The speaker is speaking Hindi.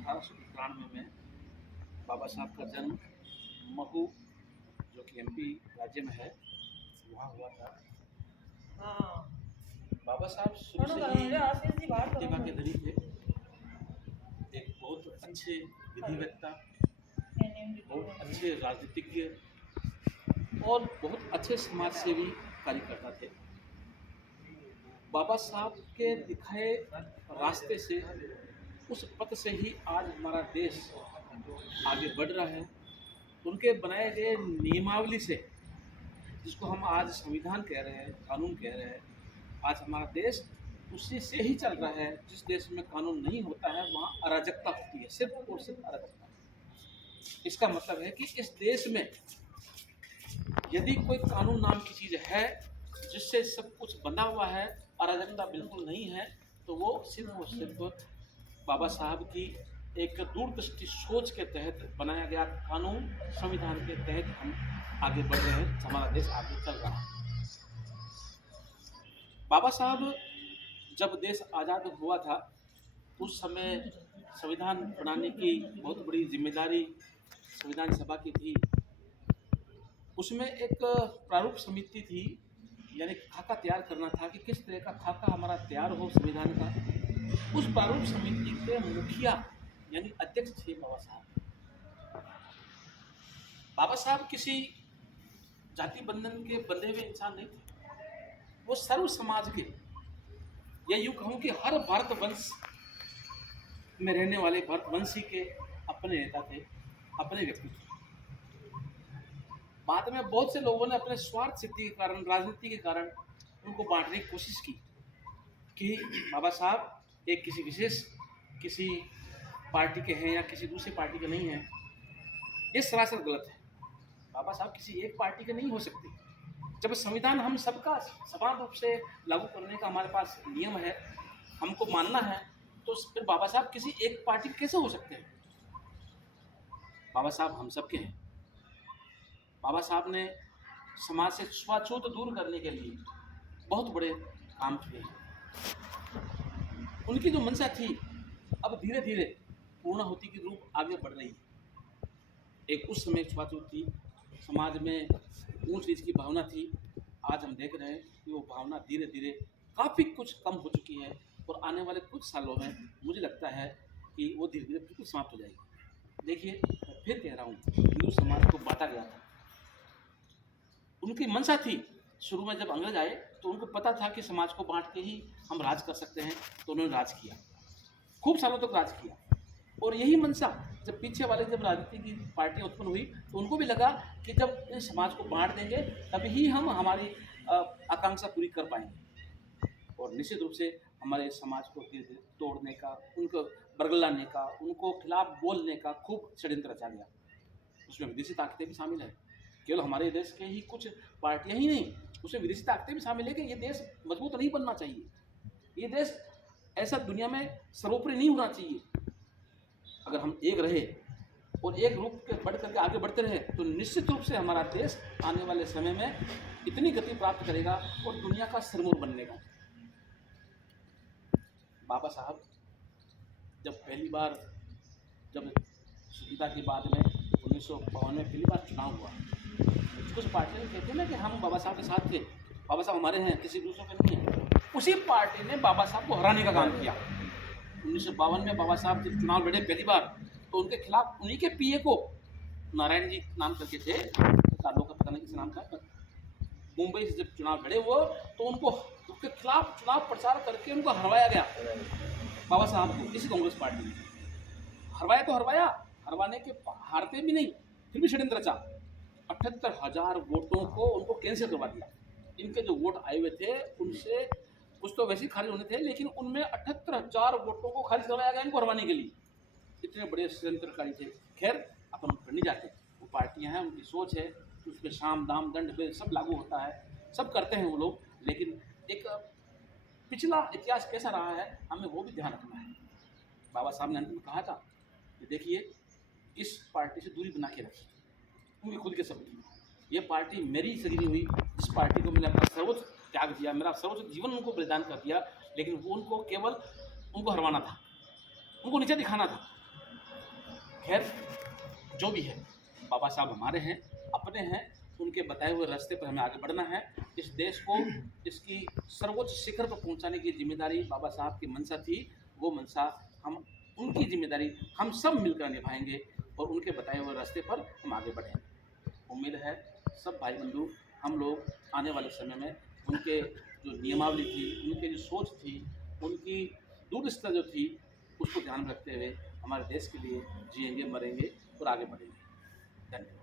1891 में बाबा साहब का जन्म महू, जो कि एमपी राज्य में है, वहाँ हुआ था। बाबा साहब शुरू से ही प्रतिभा के धनी थे। एक बहुत अच्छे विधिवेत्ता, बहुत अच्छे राजनीतिज्ञ और बहुत अच्छे समाज सेवी कार्यकर्ता थे। बाबा साहब के दिखाए रास्ते से, उस पथ से ही आज हमारा देश आगे बढ़ रहा है। उनके बनाए गए नियमावली से, जिसको हम आज संविधान कह रहे हैं, कानून कह रहे हैं, आज हमारा देश उसी से ही चल रहा है। जिस देश में कानून नहीं होता है वहाँ अराजकता होती है, सिर्फ और सिर्फ अराजकता। इसका मतलब है कि इस देश में यदि कोई कानून नाम की चीज़ है जिससे सब कुछ बंधा हुआ है, अराजकता बिल्कुल नहीं है, तो वो सिर्फ और सिर्फ बाबा साहब की एक दूरदृष्टि सोच के तहत बनाया गया कानून, संविधान के तहत हम आगे बढ़ रहे हैं, हमारा देश आगे चल रहा है। बाबा साहब जब देश आज़ाद हुआ था, उस समय संविधान बनाने की बहुत बड़ी जिम्मेदारी संविधान सभा की थी। उसमें एक प्रारूप समिति थी, यानी खाका तैयार करना था कि किस तरह का खाका हमारा तैयार हो संविधान का। उस प्रारूप समिति के मुखिया यानी अध्यक्ष थे बाबा साहब। बाबा साहब किसी जाति बंधन के बंधे हुए इंसान नहीं थे। वो सर्व समाज के, या यूँ कहूँ कि हर भारतवंश में रहने वाले भारतवंशी के अपने नेता थे, अपने व्यक्ति थे। बाद में बहुत से लोगों ने अपने स्वार्थ सिद्धि के कारण, राजनीति के कारण उनको बांटने की कोशिश की कि बाबा साहब एक किसी विशेष किसी पार्टी के हैं या किसी दूसरी पार्टी के नहीं हैं। ये सरासर गलत है। बाबा साहब किसी एक पार्टी के नहीं हो सकते। जब संविधान हम सबका समान रूप से लागू करने का हमारे पास नियम है, हमको मानना है, तो फिर बाबा साहब किसी एक पार्टी के कैसे हो सकते हैं? बाबा साहब हम सबके हैं। बाबा साहब ने समाज से छुआछूत दूर करने के लिए बहुत बड़े काम किए हैं। उनकी जो मंशा थी, अब धीरे धीरे पूर्ण होती की रूप आगे बढ़ रही है। एक उस समय छुआछूत थी, समाज में ऊंच नीच की भावना थी। आज हम देख रहे हैं कि वो भावना धीरे धीरे काफ़ी कुछ कम हो चुकी है, और आने वाले कुछ सालों में मुझे लगता है कि वो धीरे धीरे बिल्कुल समाप्त हो जाएगी। देखिए, मैं फिर कह रहा हूँ, हिंदू समाज को बांटा गया था। उनकी मंशा थी, शुरू में जब अंग्रेज आए तो उनको पता था कि समाज को बांट के ही हम राज कर सकते हैं, तो उन्होंने राज किया, खूब सालों तक राज किया। और यही मंशा जब पीछे वाले जब राजनीति की पार्टियां उत्पन्न हुई, तो उनको भी लगा कि जब इस समाज को बांट देंगे तभी हम हमारी आकांक्षा पूरी कर पाएंगे। और निश्चित रूप से हमारे समाज को धीरे धीरे तोड़ने का, उनको बरगलाने का, उनको खिलाफ बोलने का खूब षड्यंत्र रचा गया। उसमें विदेशी ताकतें भी शामिल हैं। केवल हमारे देश के ही कुछ पार्टियां ही नहीं, उसमें विदेशी ताकतें भी शामिल है कि ये देश मजबूत नहीं बनना चाहिए, ये देश ऐसा दुनिया में सर्वोपरि नहीं होना चाहिए। अगर हम एक रहे और एक रूप के बढ़ करके आगे बढ़ते रहे, तो निश्चित रूप से हमारा देश आने वाले समय में इतनी गति प्राप्त करेगा और दुनिया का सिरमौर बनेगा। बाबा साहब जब पहली बार, जब स्वतंत्रता के बाद में 1952 में पहली बार चुनाव हुआ, कुछ पार्टियां कहते हैं ना कि हम बाबा साहब के साथ थे, बाबा साहब हमारे हैं, किसी दूसरों के नहीं हैं। उसी पार्टी ने बाबा साहब को हराने का काम किया। 1952 में बाबा साहब जब चुनाव लड़े पहली बार, तो उनके खिलाफ उन्हीं के पीए को, नारायण जी नाम करके थे, सालों का पता नहीं किस नाम था, मुंबई से जब चुनाव लड़े वो, तो उनको उसके खिलाफ चुनाव प्रचार करके उनको हरवाया गया। बाबा साहब को इसी कांग्रेस पार्टी ने हरवाया, तो हरवाने के हारते भी नहीं, फिर भी षड्यंत्र रचा। 78,000 वोटों को उनको कैंसिल करवा दिया। इनके जो वोट आए हुए थे उनसे कुछ तो वैसे ही खारिज होने थे, लेकिन उनमें 78,000 वोटों को खारिज करवाया गया इनको हरवाने के लिए। इतने बड़े षड्यंत्रकारी थे। खैर, अपन उन पर नहीं जाते, वो पार्टियां हैं, उनकी सोच है, उस पर साम दाम दंड भेद सब लागू होता है, सब करते हैं वो लोग। लेकिन एक पिछला इतिहास कैसा रहा है, हमें वो भी ध्यान रखना है। बाबा साहब ने अंत में कहा था कि देखिए, इस पार्टी से दूरी बना के रखिए, उनकी खुद के शब्द की। ये पार्टी मेरी सृजी हुई, जिस पार्टी को मैंने अपना सर्वोच्च त्याग दिया, मेरा सर्वोच्च जीवन उनको बलिदान कर दिया, लेकिन वो उनको केवल उनको हरवाना था, उनको नीचे दिखाना था। खैर जो भी है, बाबा साहब हमारे हैं, अपने हैं, उनके बताए हुए रास्ते पर हमें आगे बढ़ना है। इस देश को इसकी सर्वोच्च शिखर पर पहुंचाने की जिम्मेदारी बाबा साहब की मंशा थी। वो मंशा हम उनकी जिम्मेदारी हम सब मिलकर निभाएंगे और उनके बताए हुए रास्ते पर हम आगे बढ़ेंगे। उम्मीद है सब भाई बंधु हम लोग आने वाले समय में उनके जो नियमावली थी, उनकी जो सोच थी, उनकी दूरदृष्टता जो थी, उसको ध्यान में रखते हुए हमारे देश के लिए जिएंगे, मरेंगे और आगे बढ़ेंगे। धन्यवाद।